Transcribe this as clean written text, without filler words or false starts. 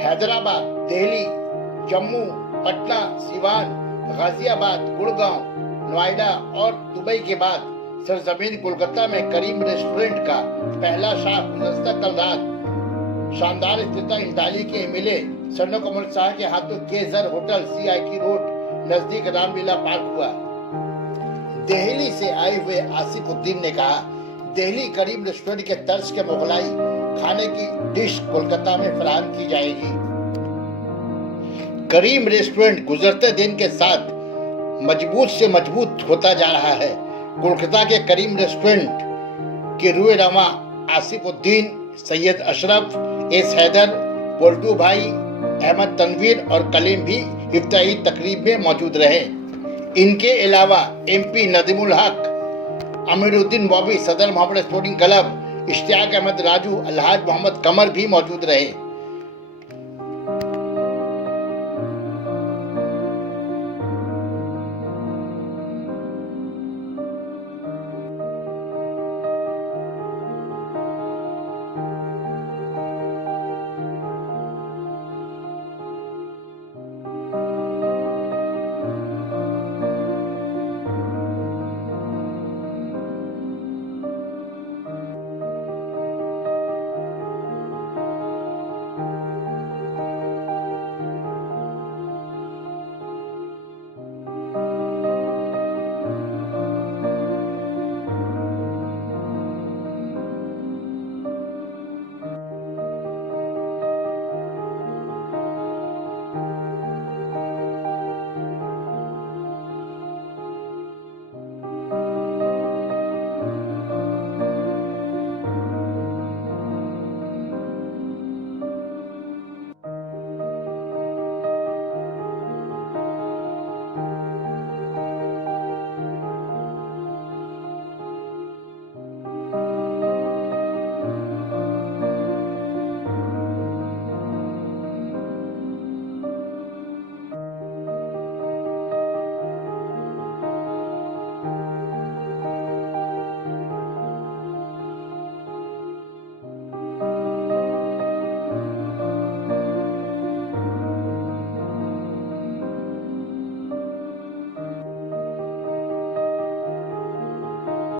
हैदराबाद, दिल्ली, जम्मू, पटना, सिवान, गाजियाबाद, गुड़गांव, नोएडा और दुबई के बाद सरजमीन कोलकाता में करीम रेस्टोरेंट का पहला शाख गुज़श्ता कल रात शानदार स्थिरता इंटाली के एमएलए सन्नो कमल शाह के हाथों केजर होटल CIT रोड नजदीक रामलीला पार्क हुआ। दिल्ली से आए हुए आसिफ उद्दीन ने कहा, दिल्ली करीम रेस्टोरेंट के तर्ज के मुगलाई खाने की डिश कोलकाता में फराहम की जाएगी। करीम रेस्टोरेंट गुजरते दिन के साथ मजबूत से मजबूत होता जा रहा है। कोलकाता के करीम रेस्टोरेंट के रुए रवा आसिफ उद्दीन, सैयद अशरफ, एस हैदर, पोल्टू भाई, अहमद तनवीर और कलीम भी इफ्तारी तकरीब में मौजूद रहे। इनके अलावा MP नदीमुल हक, अमीरुद्दीन बॉबी, सदर मोहम्मद स्पोर्टिंग क्लब, इश्तियाक अहमद राजू, अलहाज मोहम्मद कमर भी मौजूद रहे।